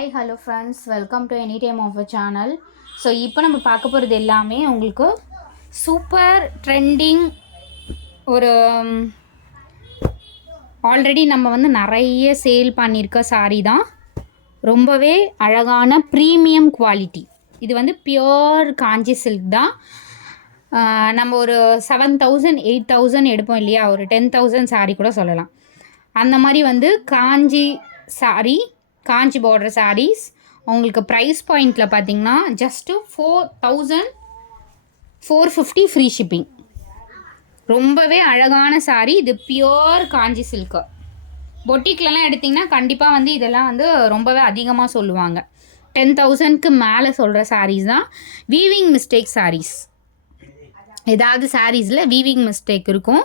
Hi hello friends welcome to any time of a channel so இப்போ நம்ம பார்க்க போகிறது எல்லாமே உங்களுக்கு சூப்பர் ட்ரெண்டிங் ஒரு um, ஆல்ரெடி நம்ம வந்து நிறைய சேல் பண்ணியிருக்க saree தான். ரொம்பவே அழகான ப்ரீமியம் குவாலிட்டி இது வந்து பியோர் காஞ்சி சில்க் தான். நம்ம ஒரு செவன் தௌசண்ட் எயிட் தௌசண்ட் எடுப்போம் இல்லையா? ஒரு டென் தௌசண்ட் saree கூட சொல்லலாம். அந்த மாதிரி வந்து காஞ்சி சாரீ காஞ்சி பார்டர் சாரீஸ் உங்களுக்கு ப்ரைஸ் பாயிண்டில் பார்த்தீங்கன்னா just four thousand four fifty free shipping ரொம்பவே அழகான சாரீ இது பியோர் காஞ்சி சில்க்கு பொட்டிக்லலாம் எடுத்திங்கன்னா கண்டிப்பாக வந்து இதெல்லாம் வந்து ரொம்பவே அதிகமாக சொல்லுவாங்க. டென் தௌசண்ட்க்கு மேலே சொல்கிற சாரீஸ் தான் வீவிங் மிஸ்டேக் சாரீஸ் ஏதாவது சாரீஸில் வீவிங் மிஸ்டேக் இருக்கும்.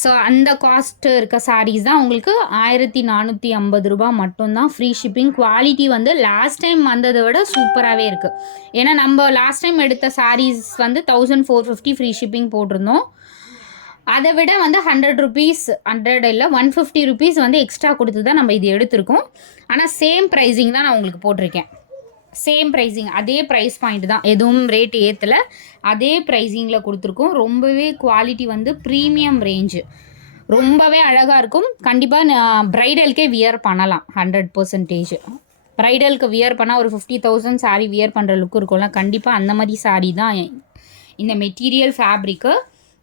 ஸோ அந்த காஸ்ட் இருக்க சாரீஸ் தான் உங்களுக்கு ஆயிரத்தி நானூற்றி ஐம்பது ரூபா மட்டும்தான் ஃப்ரீ ஷிப்பிங் குவாலிட்டி வந்து லாஸ்ட் டைம் வந்ததை விட சூப்பராகவே இருக்குது ஏன்னா நம்ம லாஸ்ட் டைம் எடுத்த சாரீஸ் வந்து thousand four fifty free shipping போட்டிருந்தோம். அதை விட வந்து ஹண்ட்ரட் ருபீஸ் ஹண்ட்ரட் இல்லை ஒன் ஃபிஃப்டி ருபீஸ் வந்து எக்ஸ்ட்ரா கொடுத்து தான் நம்ம இது எடுத்திருக்கோம். ஆனால் சேம் ப்ரைஸிங் தான் நான் உங்களுக்கு போட்டிருக்கேன். சேம் ப்ரைஸிங் அதே ப்ரைஸ் பாயிண்ட் தான். எதுவும் ரேட் ஏற்றலை அதே ப்ரைஸிங்கில் கொடுத்துருக்கோம். ரொம்பவே குவாலிட்டி வந்து ப்ரீமியம் ரேஞ்சு ரொம்பவே அழகாக இருக்கும். கண்டிப்பாக ப்ரைடலுக்கே வியர் பண்ணலாம். ஹண்ட்ரட் பர்சன்டேஜ் ப்ரைடலுக்கு வியர் பண்ணால் ஒரு ஃபிஃப்டி தௌசண்ட் சாரீ வியர் பண்ணுற லுக் இருக்கும்ல கண்டிப்பாக அந்த மாதிரி சாரீ தான் இந்த மெட்டீரியல் ஃபேப்ரிக்கு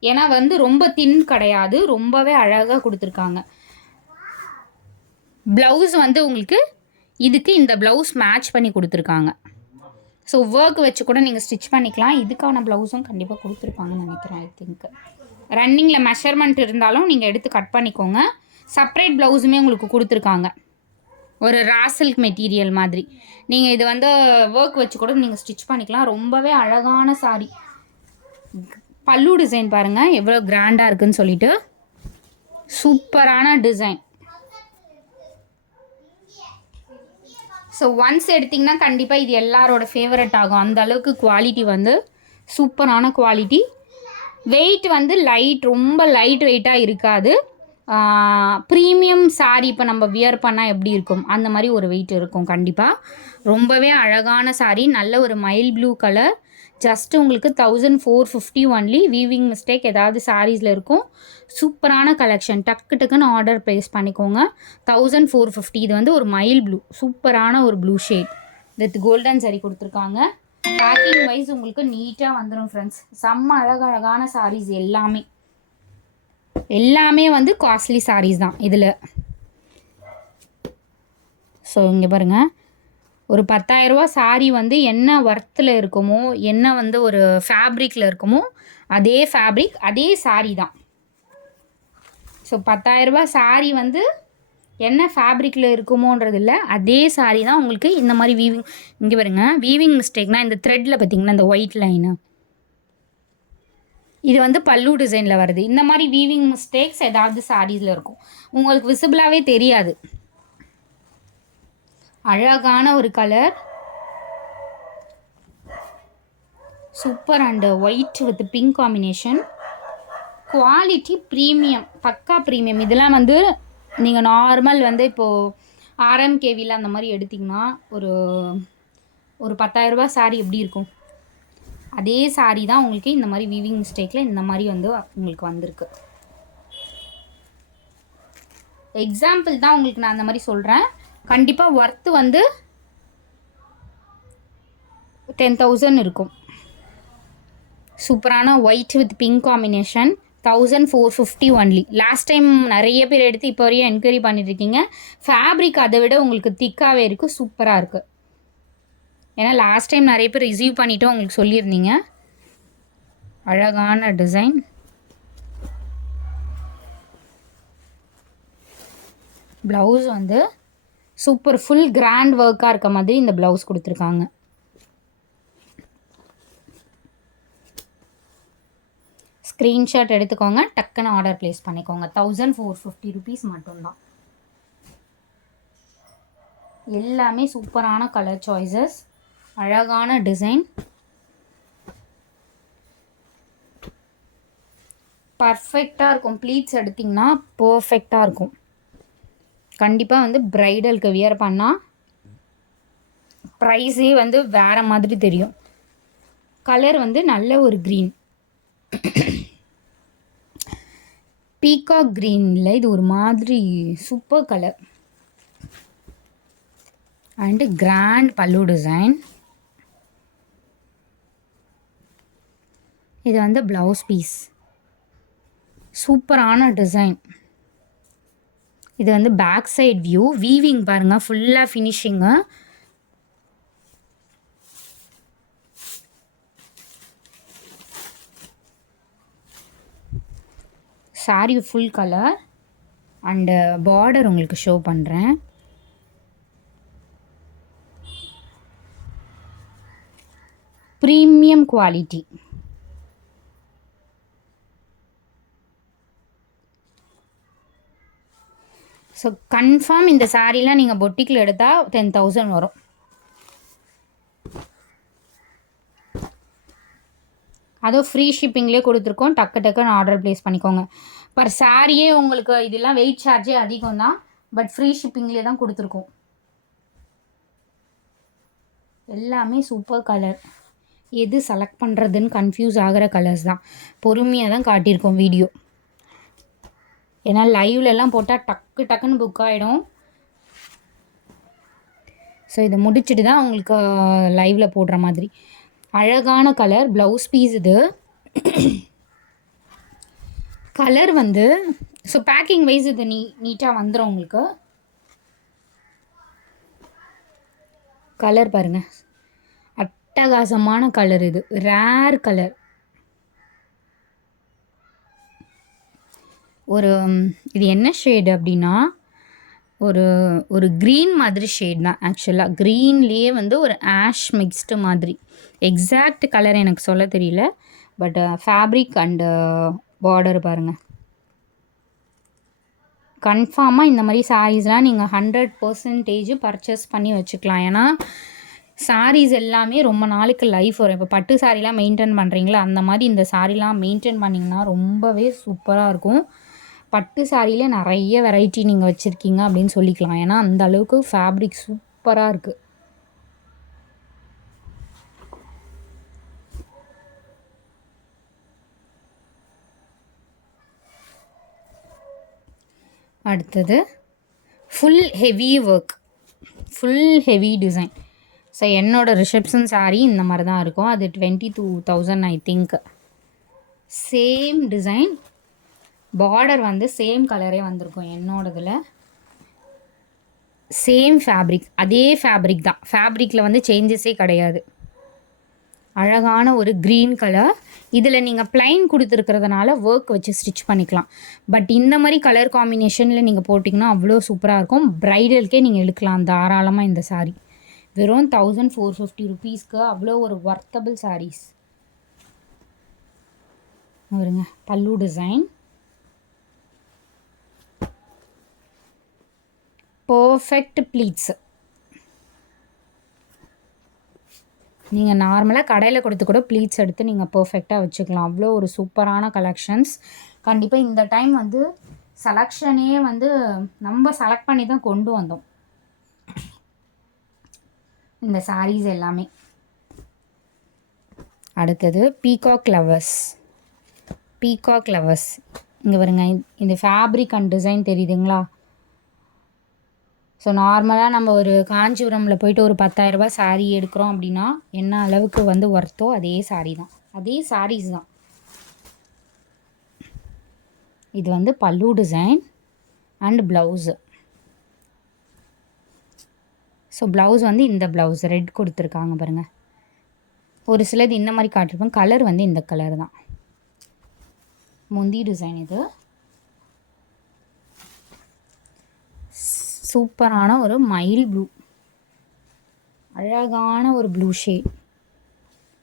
ஏன்னா வந்து ரொம்ப தின் கிடையாது. ரொம்பவே அழகாக கொடுத்துருக்காங்க. ப்ளவுஸ் வந்து உங்களுக்கு இதுக்கு இந்த ப்ளவுஸ் மேட்ச் பண்ணி கொடுத்துருக்காங்க. ஸோ ஒர்க் வச்சு கூட நீங்கள் ஸ்டிச் பண்ணிக்கலாம். இதுக்கான ப்ளவுஸும் கண்டிப்பாக கொடுத்துருப்பாங்கன்னு நினைக்கிறேன் ஐ திங்க் ரன்னிங்கில் மெஷர்மெண்ட் இருந்தாலும் நீங்கள் எடுத்து கட் பண்ணிக்கோங்க. செப்பரேட் ப்ளவுஸுமே உங்களுக்கு கொடுத்துருக்காங்க. ஒரு ராசில்க் மெட்டீரியல் மாதிரி. நீங்கள் இது வந்து ஒர்க் வச்சு கூட நீங்கள் ஸ்டிச் பண்ணிக்கலாம். ரொம்பவே அழகான சாரி பல்லு டிசைன் பாருங்கள் எவ்வளோ கிராண்டாக இருக்குன்னு சொல்லிட்டு. சூப்பரான டிசைன் ஸோ ஒன்ஸ் எடுத்திங்கன்னா கண்டிப்பாக இது எல்லாரோட ஃபேவரட் ஆகும். அந்த அளவுக்கு குவாலிட்டி வந்து சூப்பரான குவாலிட்டி வெயிட் வந்து லைட் ரொம்ப லைட் வெயிட்டாக இருக்காது. ப்ரீமியம் saree இப்போ நம்ம வியர் பண்ணால் எப்படி இருக்கும்? அந்த மாதிரி ஒரு வெயிட் இருக்கும் கண்டிப்பாக ரொம்பவே அழகான saree நல்ல ஒரு மைல் ப்ளூ கலர் ஜஸ்ட் உங்களுக்கு thousand four fifty only weaving mistake ஏதாவது சாரீஸில் இருக்கும். சூப்பரான கலெக்ஷன் டக்கு டக்குன்னு ஆர்டர் ப்ளேஸ் பண்ணிக்கோங்க. தௌசண்ட் ஃபோர் ஃபிஃப்டி இது வந்து ஒரு மைல் ப்ளூ சூப்பரான ஒரு ப்ளூ ஷேட் வித் கோல்டன் சரி கொடுத்துருக்காங்க. பேக்கிங் வைஸ் உங்களுக்கு நீட்டாக வந்துடும் ஃப்ரெண்ட்ஸ் செம்ம அழகழகான சாரீஸ் எல்லாமே. எல்லாமே வந்து காஸ்ட்லி சாரீஸ் தான் இதில். ஸோ இங்கே பாருங்கள் ஒரு பத்தாயிரரூபா சாரீ வந்து என்ன ஒர்த்தில் இருக்குமோ என்ன வந்து ஒரு ஃபேப்ரிக்கில் இருக்குமோ அதே ஃபேப்ரிக் அதே சாரீ தான். ஸோ பத்தாயிரரூபா சாரீ வந்து என்ன ஃபேப்ரிக்கில் இருக்குமோன்றது இல்லை அதே சாரீ தான் உங்களுக்கு இந்த மாதிரி வீவிங் இங்கே பாருங்க வீவிங் மிஸ்டேக்னால் இந்த த்ரெட்டில் பார்த்தீங்கன்னா இந்த ஒயிட் லைனு இது வந்து பல்லு டிசைனில் வருது. இந்த மாதிரி வீவிங் மிஸ்டேக்ஸ் ஏதாவது சாரீஸில் இருக்கும். உங்களுக்கு விசிபிளாகவே தெரியாது. அழகான ஒரு colour super and white with pink combination quality premium பக்கா ப்ரீமியம் இதெல்லாம் வந்து நீங்கள் நார்மல் வந்து இப்போது ஆர்எம்கேவியில் அந்த மாதிரி எடுத்திங்கன்னா ஒரு ஒரு பத்தாயிரரூபா saree எப்படி இருக்கும்? அதே சாரீ தான் உங்களுக்கு இந்த மாதிரி வீவிங் மிஸ்டேக்கில் இந்த மாதிரி வந்து உங்களுக்கு வந்திருக்கு. எக்ஸாம்பிள் தான் உங்களுக்கு நான் அந்த மாதிரி சொல்கிறேன் கண்டிப்பாக ஒர்த்து வந்து டென் தௌசண்ட் இருக்கும். சூப்பரான white with pink combination thousand four fifty only last time நிறைய பேர் எடுத்து இப்போ வரையும் என்கொயரி பண்ணிட்டுருக்கீங்க. ஃபேப்ரிக் அதை விட உங்களுக்கு திக்காகவே இருக்குது சூப்பராக இருக்குது ஏன்னா லாஸ்ட் டைம் நிறைய பேர் ரிசீவ் பண்ணிவிட்டு உங்களுக்கு சொல்லியிருந்தீங்க. அழகான டிசைன் ப்ளவுஸ் வந்து சூப்பர் ஃபுல் கிராண்ட் ஒர்க்காக இருக்க மாதிரி இந்த ப்ளவுஸ் கொடுத்துருக்காங்க. ஸ்க்ரீன்ஷாட் எடுத்துக்கோங்க டக்குன்னு ஆர்டர் ப்ளேஸ் பண்ணிக்கோங்க. தௌசண்ட் ஃபோர் ஃபிஃப்டி ருபீஸ் மட்டும்தான். எல்லாமே சூப்பரான கலர் சாய்ஸஸ் அழகான டிசைன் பர்ஃபெக்டாக இருக்கும். ப்ளீட்ஸ் எடுத்திங்கன்னா பர்ஃபெக்டாக இருக்கும். கண்டிப்பாக வந்து ப்ரைடலுக்கு வியர் பண்ணால் ப்ரைஸே வந்து வேறு மாதிரி தெரியும். கலர் வந்து நல்ல ஒரு க்ரீன் பீகாக் க்ரீனில் இது ஒரு மாதிரி super colour and grand pallu design இது வந்து ப்ளவுஸ் பீஸ் சூப்பரான டிசைன் இது வந்து பேக் சைட் வியூ வீவிங் பாருங்கள் ஃபுல்லாக finishing sari full colour and border உங்களுக்கு ஷோ பண்ணுறேன் ப்ரீமியம் குவாலிட்டி ஸோ கன்ஃபார்ம் இந்த சாரீலாம் நீங்கள் பொட்டிக்கில் எடுத்தால் டென் தௌசண்ட் வரும். அதுவும் ஃப்ரீ ஷிப்பிங்லேயே கொடுத்துருக்கோம். டக்கு டக்குன்னு ஆர்டர் ப்ளேஸ் பண்ணிக்கோங்க. பர் சாரியே உங்களுக்கு இதெல்லாம் வெயிட் சார்ஜே அதிகம் தான் பட் ஃப்ரீ ஷிப்பிங்லேயே தான் கொடுத்துருக்கோம். எல்லாமே சூப்பர் கலர் எது செலக்ட் பண்ணுறதுன்னு கன்ஃபியூஸ் ஆகிற கலர்ஸ் தான். பொறுமையாக தான் காட்டியிருக்கோம் வீடியோ ஏன்னா லைவ்லலாம் போட்டால் டக்கு டக்குன்னு புக் ஆகிடும் ஸோ இதை முடிச்சுட்டு தான் உங்களுக்கு லைவில் போடுற மாதிரி. அழகான கலர் ப்ளவுஸ் பீஸ் இது. கலர் வந்து ஸோ பேக்கிங் வைஸ் இது நீ நீட்டாக வந்துடும் உங்களுக்கு. கலர் பாருங்கள் அட்டகாசமான கலர் இது. ரேர் கலர் ஒரு இது என்ன ஷேடு அப்படின்னா ஒரு ஒரு க்ரீன் மாதிரி ஷேட் தான் ஆக்சுவலாக க்ரீன்லேயே வந்து ஒரு ஆஷ் மிக்ஸ்டு மாதிரி. எக்ஸாக்ட் கலர் எனக்கு சொல்ல தெரியல பட் ஃபேப்ரிக் அண்டு பார்டர் பாருங்கள் கன்ஃபார்மாக இந்த மாதிரி சாரீஸ்லாம் நீங்கள் ஹண்ட்ரட் பர்சன்டேஜ் பர்ச்சேஸ் பண்ணி வச்சுக்கலாம். ஏன்னா சாரீஸ் எல்லாமே ரொம்ப நாளைக்கு லைஃப் வரும். இப்போ பட்டு சாரீலாம் மெயின்டைன் பண்ணுறீங்களா அந்த மாதிரி இந்த சாரீலாம் மெயின்டைன் பண்ணிங்கன்னா ரொம்பவே சூப்பராக இருக்கும். பட்டு சாரியில் நிறைய வெரைட்டி நீங்கள் வச்சுருக்கீங்க அப்படின்னு சொல்லிக்கலாம். ஏன்னா அந்த அளவுக்கு ஃபேப்ரிக் சூப்பராக இருக்குது அடுத்தது full heavy work full heavy design so என்னோடய ரிசப்ஷன் சாரீ இந்த மாதிரி தான் இருக்கும். அது twenty two thousand I think same design border வந்து சேம் கலரே வந்திருக்கும் என்னோடதில். சேம் ஃபேப்ரிக் அதே ஃபேப்ரிக் தான். ஃபேப்ரிக்கில் வந்து சேஞ்சஸே கிடையாது. அழகான ஒரு க்ரீன் கலர் இதில் நீங்கள் ப்ளைன் கொடுத்துருக்கிறதுனால ஒர்க் வச்சு ஸ்டிச் பண்ணிக்கலாம். பட் இந்த மாதிரி கலர் காம்பினேஷனில் நீங்கள் போட்டிங்கன்னா அவ்வளோ சூப்பராக இருக்கும். ப்ரைடலுக்கே நீங்கள் எடுக்கலாம் தாராளமாக இந்த சாரீ வெறும் தௌசண்ட் ஃபோர் ஃபிஃப்டி ருபீஸ்க்கு அவ்வளோ ஒரு ஒர்த்தபிள் சாரீஸ் வருங்க பல்லு டிசைன் பர்ஃபெக்ட் ப்ளீட்ஸு நீங்கள் நார்மலாக கடையில் கொடுத்து கூட ப்ளீட்ஸ் எடுத்து நீங்கள் பர்ஃபெக்டாக வச்சுக்கலாம். அவ்வளோ ஒரு சூப்பரான கலெக்ஷன்ஸ் கண்டிப்பாக இந்த டைம் வந்து செலக்ஷனே வந்து நம்ம செலக்ட் பண்ணி தான் கொண்டு வந்தோம். இந்த சாரீஸ் எல்லாமே. அடுத்தது பீகாக் லவர்ஸ் பீகாக் லவர்ஸ் இங்கே வருங்க இந்த ஃபேப்ரிக் அண்ட் டிசைன் தெரியுதுங்களா? ஸோ நார்மலாக நம்ம ஒரு காஞ்சிபுரமில் போயிட்டு ஒரு பத்தாயிரரூபா சாரீ எடுக்கிறோம் அப்படின்னா என்ன அளவுக்கு வந்து ஒர்த்தோ அதே சாரீ தான். அதே சாரீஸ் தான். இது வந்து pallu design and blouse so blouse வந்து இந்த ப்ளவுஸ் ரெட் கொடுத்துருக்காங்க பாருங்கள் ஒரு சிலது இந்த மாதிரி காட்டிருப்போம். கலர் வந்து இந்த கலர் தான். முந்தி டிசைன் இது. சூப்பரான ஒரு மைல் ப்ளூ. அழகான ஒரு blue shade.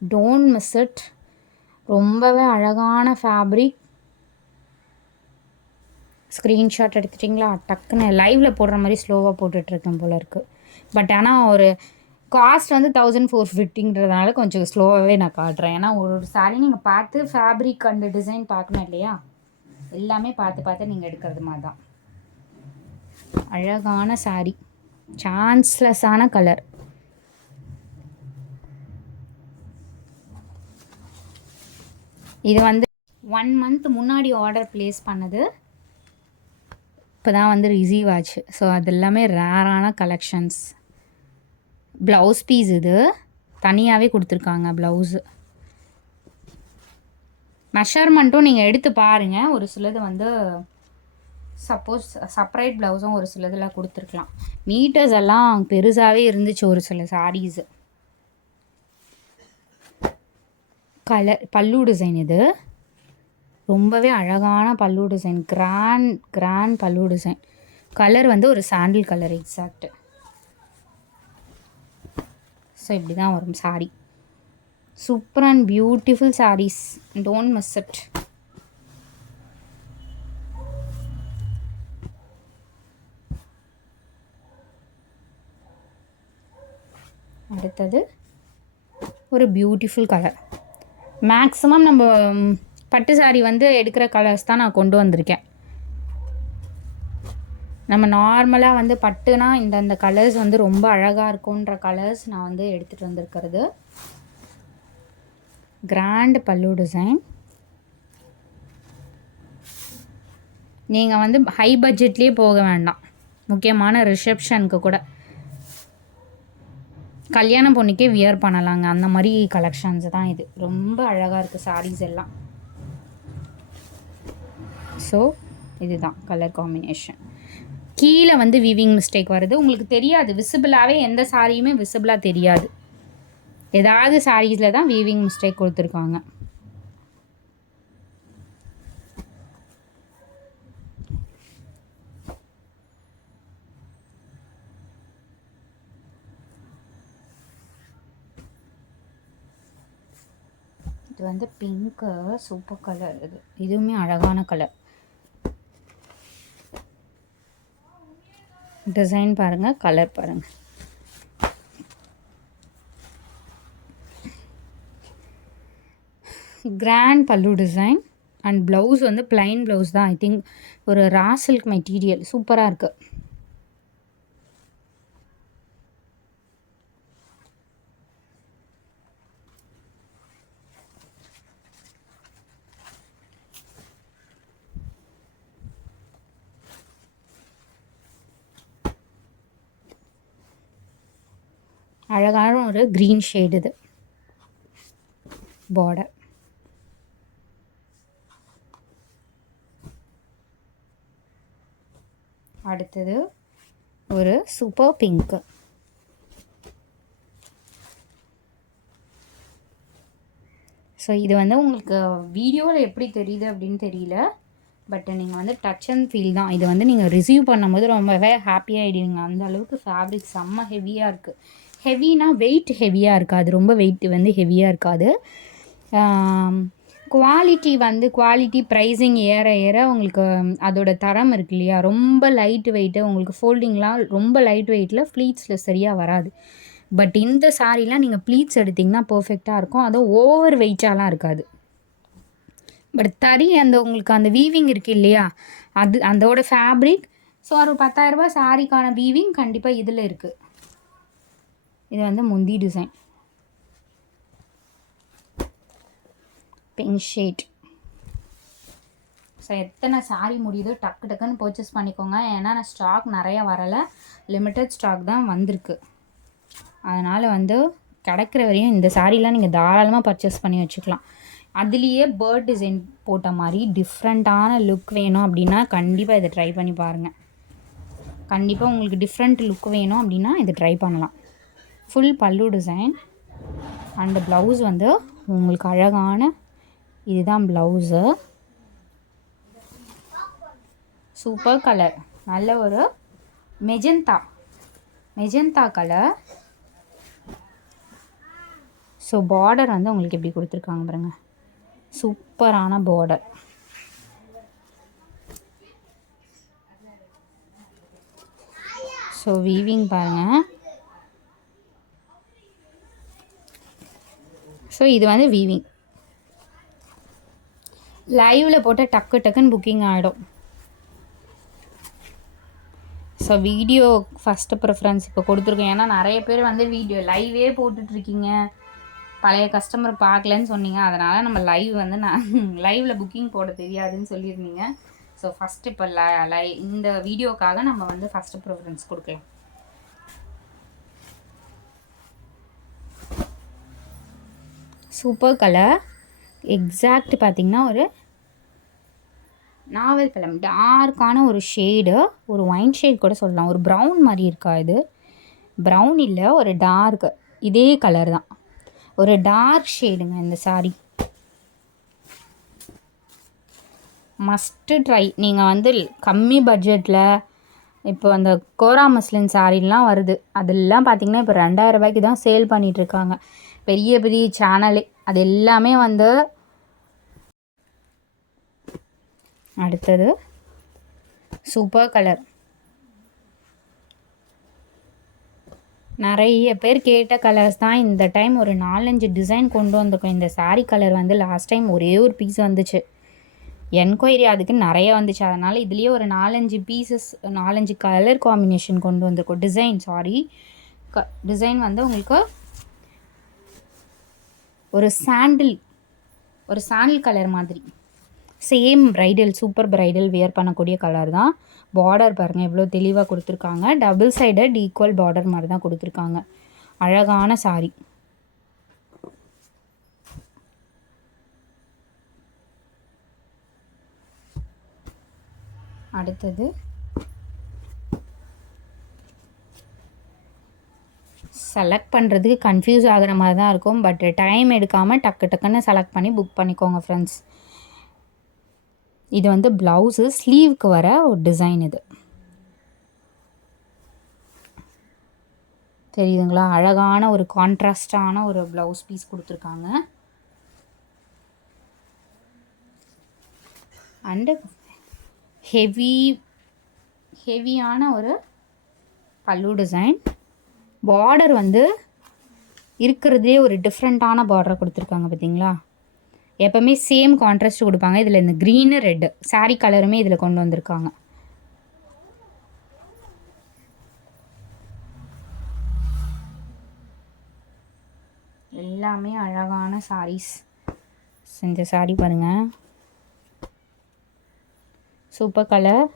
Don't miss it ரொம்பவே அழகான ஃபேப்ரிக் ஸ்க்ரீன்ஷாட் எடுத்துட்டிங்களா? டக்குன்னு லைவில் போடுற மாதிரி ஸ்லோவாக போட்டுட்ருக்கேன் போல் இருக்குது பட் ஆனால் ஒரு காஸ்ட் வந்து தௌசண்ட் ஃபோர் ஃபிஃப்டிங்கிறதுனால கொஞ்சம் ஸ்லோவாகவே நான் காட்டுறேன். ஏன்னா ஒரு ஒரு சாரீ நீங்கள் பார்த்து ஃபேப்ரிக் அண்டு டிசைன் பார்க்கணும் இல்லையா? எல்லாமே பார்த்து பார்த்து நீங்கள் எடுக்கிறது மாதிரி தான். அழகான சாரி சான்ஸ்லெஸ்ஸான கலர் இது வந்து ஒன் மந்த் முன்னாடி ஆர்டர் ப்ளேஸ் பண்ணது. இப்போ தான் வந்து ரிசீவ் ஆச்சு. ஸோ அது எல்லாமே ரேரான கலெக்ஷன்ஸ் ப்ளவுஸ் பீஸ் இது. தனியாகவே கொடுத்துருக்காங்க ப்ளவுஸு மெஷர்மெண்ட்டும் நீங்கள் எடுத்து பாருங்கள் ஒரு சிலது வந்து சப்போஸ் செப்பரேட் ப்ளவுஸும் ஒரு சிலதில் கொடுத்துருக்கலாம். மீட்டர்ஸ் எல்லாம் பெருசாகவே இருந்துச்சு ஒரு சில சாரீஸு கலர் பல்லு டிசைன் இது. ரொம்பவே அழகான pallu design grand grand pallu design colour வந்து ஒரு சாண்டில் கலர் எக்ஸாக்ட் ஸோ இப்படி தான் வரும் sari super and beautiful saris don't miss it அடுத்தது ஒரு பியூட்டிஃபுல் கலர் மேக்ஸிமம் நம்ம பட்டு சாரி வந்து எடுக்கிற கலர்ஸ் தான் நான் கொண்டு வந்திருக்கேன். நம்ம நார்மலாக வந்து பட்டுனா இந்த இந்த கலர்ஸ் வந்து ரொம்ப அழகாக இருக்குன்ற கலர்ஸ் நான் வந்து எடுத்துகிட்டு வந்திருக்கிறது. கிராண்ட் பல்லு டிசைன் நீங்கள் வந்து ஹை பட்ஜெட்லேயே போக வேண்டாம். முக்கியமான ரிசப்ஷனுக்கு கூட. கல்யாண பொண்ணுக்கே வியர் பண்ணலாங்க. அந்த மாதிரி கலெக்ஷன்ஸ் தான் இது. ரொம்ப அழகாக இருக்குது சாரீஸ் எல்லாம். ஸோ இதுதான் கலர் காம்பினேஷன் கீழே வந்து வீவிங் மிஸ்டேக் வருது. உங்களுக்கு தெரியாது. விசிபிளாகவே எந்த சாரியுமே விசிபிளாக தெரியாது. ஏதாவது சாரீஸில் தான் வீவிங் மிஸ்டேக் கொடுத்துருக்காங்க இது வந்து பிங்க்கு சூப்பர் கலர் இது இதுவுமே அழகான கலர் டிசைன் பாருங்கள் கலர் பாருங்கள் grand pallu design and blouse வந்து பிளைன் ப்ளவுஸ் தான். ஐ திங்க் ஒரு ரா சில்க் மெட்டீரியல் சூப்பராக இருக்குது அழகான ஒரு க்ரீன் ஷேடு இது. பார்டர் அடுத்தது ஒரு சூப்பர் பிங்க்கு ஸோ இது வந்து உங்களுக்கு வீடியோவில் எப்படி தெரியுது அப்படின்னு தெரியல. பட் நீங்கள் வந்து டச் அண்ட் ஃபீல் தான். இது வந்து நீங்கள் ரிசீவ் பண்ணும்போது ரொம்பவே ஹாப்பியாக ஆகிடுவீங்க அந்த அளவுக்கு ஃபேப்ரிக் செம்ம ஹெவியாக இருக்குது ஹெவினா வெயிட் ஹெவியாக இருக்காது. ரொம்ப வெயிட் வந்து ஹெவியாக இருக்காது. குவாலிட்டி வந்து குவாலிட்டி ப்ரைஸிங் ஏற ஏற உங்களுக்கு அதோட தரம் இருக்கு இல்லையா? ரொம்ப லைட் வெயிட்டு உங்களுக்கு ஃபோல்டிங்லாம் ரொம்ப லைட் வெயிட்டில் ஃப்ளீட்ஸில் சரியாக வராது. பட் இந்த சாரீலாம் நீங்கள் ப்ளீட்ஸ் எடுத்திங்கன்னா பர்ஃபெக்டாக இருக்கும். அதுவும் ஓவர் வெயிட்டாலாம் இருக்காது. பட் தறி அந்த உங்களுக்கு அந்த வீவிங் இருக்குது இல்லையா? அது அதோட ஃபேப்ரிக் ஸோ ஒரு பத்தாயிரரூபா சாரிக்கான வீவிங் கண்டிப்பாக இதில் இருக்குது இது வந்து முந்தி டிசைன் பிங்க் ஷேட் ஸோ எத்தனை சாரி முடியுதோ டக்கு டக்குன்னு பர்ச்சேஸ் பண்ணிக்கோங்க. ஏன்னா நான் ஸ்டாக் நிறைய வரலை. லிமிட்டட் ஸ்டாக் தான் வந்திருக்கு. அதனால் வந்து கிடைக்கிற வரையும் இந்த சாரீலாம் நீங்கள் தாராளமாக பர்ச்சேஸ் பண்ணி வச்சுக்கலாம். அதுலேயே பேர்ட் டிசைன் போட்ட மாதிரி டிஃப்ரெண்ட்டான லுக் வேணும் அப்படின்னா கண்டிப்பாக இதை ட்ரை பண்ணி பாருங்கள் கண்டிப்பாக உங்களுக்கு டிஃப்ரெண்ட் லுக் வேணும் அப்படின்னா இதை ட்ரை பண்ணலாம். ஃபுல் பல்லு டிசைன் அண்டு ப்ளவுஸ் வந்து உங்களுக்கு அழகான இதுதான் ப்ளவுஸு சூப்பர் கலர் நல்ல ஒரு magenta magenta colour so border வந்து உங்களுக்கு எப்படி கொடுத்துருக்காங்க பாருங்க. சூப்பரான பார்டர் ஸோ வீவிங் பாருங்கள் ஸோ இது வந்து வீவிங் லைவில் போட்டால் டக்கு டக்குன்னு புக்கிங் ஆகிடும் ஸோ வீடியோ ஃபஸ்ட்டு ப்ரிஃபரன்ஸ் இப்போ கொடுத்துருக்கோம். ஏன்னா நிறைய பேர் வந்து வீடியோ லைவே போட்டுட்ருக்கீங்க. பழைய கஸ்டமர் பார்க்கலன்னு சொன்னீங்க. அதனால் நம்ம லைவ் வந்து நான் லைவில் புக்கிங் போட தெரியாதுன்னு சொல்லியிருந்தீங்க. ஸோ ஃபஸ்ட்டு இப்போ லை இந்த வீடியோக்காக நம்ம வந்து ஃபஸ்ட்டு ப்ரிஃபரன்ஸ் கொடுக்கலாம். Super colour. எக்ஸாக்ட் பார்த்திங்கன்னா ஒரு நாவல் பழம். டார்க்கான ஒரு ஷேடு ஒரு ஒயின் ஷேட் கூட சொல்லலாம். ஒரு ப்ரௌன் மாதிரி இருக்கா இது? ப்ரௌன் இல்லை ஒரு டார்க் இதே கலர் தான். ஒரு டார்க் ஷேடுங்க இந்த சாரீ மஸ்ட்டு ட்ரை நீங்கள் வந்து கம்மி பட்ஜெட்டில் இப்போ அந்த கோரா மஸ்லின் சாரீலாம் வருது. அதெல்லாம் பார்த்திங்கன்னா இப்போ ரெண்டாயிரம் ரூபாய்க்கு தான் சேல் பண்ணிகிட்ருக்காங்க பெரிய பெரிய சேனலே. அது எல்லாமே வந்து அடுத்தது சூப்பர் கலர். நிறைய பேர் கேட்ட கலர்ஸ் தான் இந்த டைம் ஒரு நாலஞ்சு டிசைன் கொண்டு வந்திருக்கோம். இந்த சாரீ கலர் வந்து லாஸ்ட் டைம் ஒரே ஒரு பீஸ் வந்துச்சு. என்கொயரி அதுக்கு நிறைய வந்துச்சு. அதனால் இதுலேயே ஒரு நாலஞ்சு பீசஸ் நாலஞ்சு கலர் காம்பினேஷன் கொண்டு வந்திருக்கோம். டிசைன் சாரி க டிசைன் வந்து உங்களுக்கு ஒரு சாண்டில் ஒரு சாண்டில் கலர் மாதிரி. Same bridal super bridal wear பண்ணக்கூடிய கலர் தான். பார்டர் பாருங்கள் எவ்வளோ தெளிவாக கொடுத்துருக்காங்க. டபுள் சைடட் ஈக்குவல் பார்டர் மாதிரி தான் கொடுத்துருக்காங்க. அழகான சாரி அடுத்தது. செலக்ட் பண்ணுறதுக்கு கன்ஃபியூஸ் ஆகிற மாதிரி தான் இருக்கும். பட் டைம் எடுக்காமல் டக்கு டக்குன்னு செலக்ட் பண்ணி புக் பண்ணிக்கோங்க ஃப்ரெண்ட்ஸ் இது வந்து ப்ளவுஸு ஸ்லீவுக்கு வர ஒரு டிசைன் இது. தெரியுதுங்களா? அழகான ஒரு கான்ட்ராஸ்டான ஒரு ப்ளவுஸ் பீஸ் கொடுத்துருக்காங்க. அண்டு ஹெவி ஹெவியான ஒரு பல்லு டிசைன் பார்டர் வந்து இருக்கிறதே ஒரு டிஃப்ரெண்ட்டான பார்டர் கொடுத்துருக்காங்க பார்த்தீங்களா எப்போவுமே சேம் கான்ட்ராஸ்ட் கொடுப்பாங்க. இதில் இந்த க்ரீனு ரெட்டு சாரீ கலருமே இதில் கொண்டு வந்திருக்காங்க. எல்லாமே அழகான சாரீஸ் செஞ்ச சாரீ பாருங்கள் சூப்பர் கலர்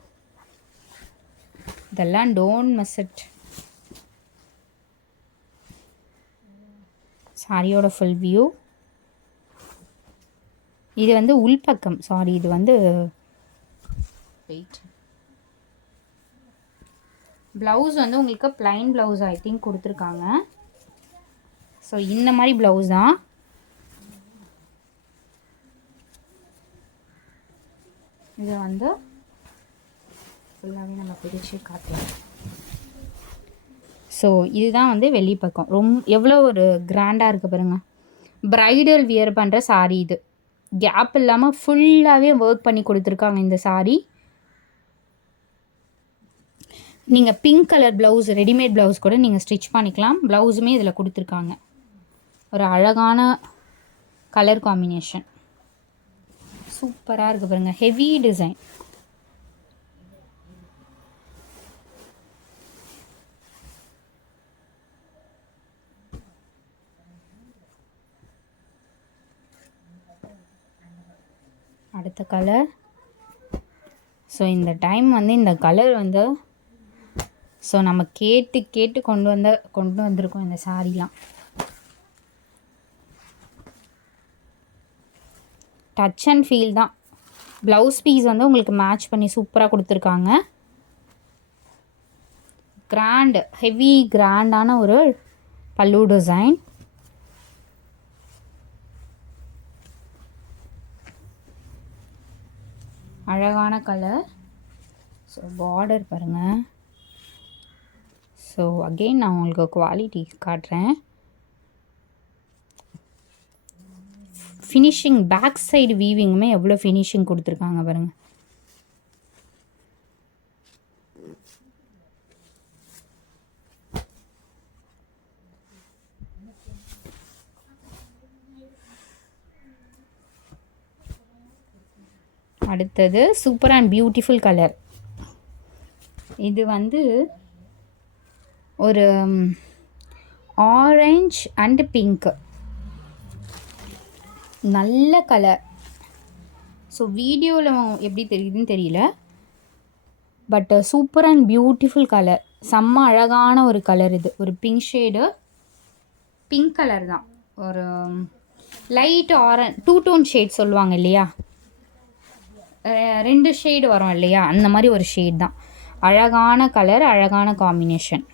இதெல்லாம் டோன் மிஸ் சாரியோட ஃபுல் வியூ இது வந்து உள்பக்கம். சாரி இது வந்து வெயிட் ப்ளவுஸ் வந்து உங்களுக்கு ப்ளைன் ப்ளவுஸ் ஐ திங்க் கொடுத்துருக்காங்க. ஸோ இந்த மாதிரி ப்ளவுஸ் தான். இதை வந்து ஃபுல்லாகவே நம்ம பிரித்து காட்டலாம். ஸோ இதுதான் வந்து வெளிப்பக்கம். ரொம்ப எவ்வளோ ஒரு கிராண்டாக இருக்குது பாருங்கள் ப்ரைடல் வியர் பண்ணுற சாரீ இது. கேப் இல்லாமல் ஃபுல்லாகவே ஒர்க் பண்ணி கொடுத்துருக்காங்க இந்த சாரீ நீங்கள் pink colour blouse readymade blouse கூட நீங்கள் ஸ்டிச் பண்ணிக்கலாம். ப்ளவுஸுமே இதில் கொடுத்துருக்காங்க. ஒரு அழகான கலர் காம்பினேஷன் சூப்பராக இருக்குது பாருங்கள் ஹெவி டிசைன் அடுத்த கலர் ஸோ இந்த டைம் வந்து இந்த கலர் வந்து ஸோ நம்ம கேட்டு கேட்டு கொண்டு வந்த கொண்டு வந்திருக்கோம் இந்த சாரீலாம் டச் அண்ட் ஃபீல் தான். ப்ளவுஸ் பீஸ் வந்து உங்களுக்கு மேட்ச் பண்ணி சூப்பராக கொடுத்துருக்காங்க. கிராண்ட் ஹெவி கிராண்டான ஒரு பல்லு டிசைன் அழகான கலர் ஸோ பார்டர் பாருங்கள் ஸோ அகெயின் நான் உங்களுக்கு குவாலிட்டி காட்டுறேன். ஃபினிஷிங் பேக் சைடு வீவிங்குமே எவ்வளோ ஃபினிஷிங் கொடுத்துருக்காங்க பாருங்கள் அடுத்தது சூப்பர் அண்ட் பியூட்டிஃபுல் கலர் இது வந்து ஒரு ஆரஞ்ச் அண்டு பிங்க்கு நல்ல கலர் ஸோ வீடியோவில் எப்படி தெரியுதுன்னு தெரியல. But super and beautiful colour செம்ம அழகான ஒரு கலர் இது. ஒரு பிங்க் ஷேடு பிங்க் கலர் தான். ஒரு light orange two tone shade சொல்லுவாங்க இல்லையா? ரெண்டு ஷேடு வரும் இல்லையா? அந்த மாதிரி ஒரு ஷேட் தான். அழகான கலர் அழகான காம்பினேஷன்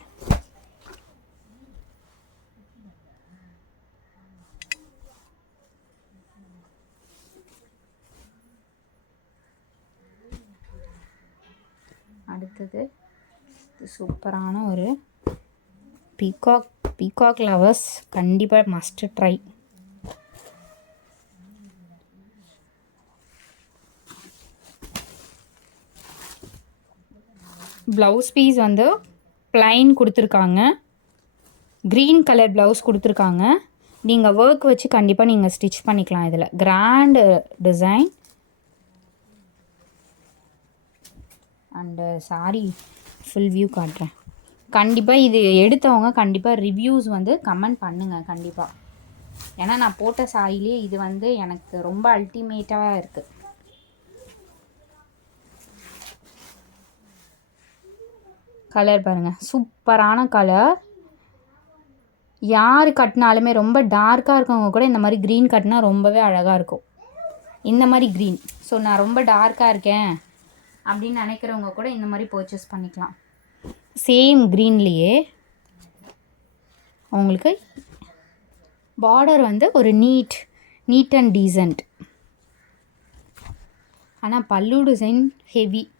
அடுத்தது சூப்பரான ஒரு பீகாக் பீகாக் லவர்ஸ் கண்டிப்பாக மஸ்ட் ட்ரை ப்ளவுஸ் பீஸ் வந்து ப்ளைன் கொடுத்துருக்காங்க. க்ரீன் கலர் ப்ளவுஸ் கொடுத்துருக்காங்க. நீங்கள் ஒர்க் வச்சு கண்டிப்பாக நீங்கள் ஸ்டிச் பண்ணிக்கலாம் இதில். Grand design and sari full view காட்டுறேன். கண்டிப்பாக இது எடுத்தவங்க கண்டிப்பாக ரிவ்யூஸ் வந்து கமெண்ட் பண்ணுங்கள் கண்டிப்பாக ஏன்னா நான் போட்ட சாரிலே இது வந்து எனக்கு ரொம்ப அல்டிமேட்டாக இருக்குது கலர் பாருங்கள் சூப்பரான கலர் யார் கட்டினாலுமே ரொம்ப டார்க்காக இருக்கவங்க கூட இந்த மாதிரி க்ரீன் கட்டினா ரொம்பவே அழகாக இருக்கும். இந்த மாதிரி க்ரீன் ஸோ நான் ரொம்ப டார்க்காக இருக்கேன். அப்படின்னு நினைக்கிறவங்க கூட இந்த மாதிரி பர்ச்சேஸ் பண்ணிக்கலாம். சேம் க்ரீன்லேயே உங்களுக்கு பார்டர் வந்து ஒரு நீட் நீட் அண்ட் டீசன்ட் ஆனால் பல்லு டிசைன் ஹெவி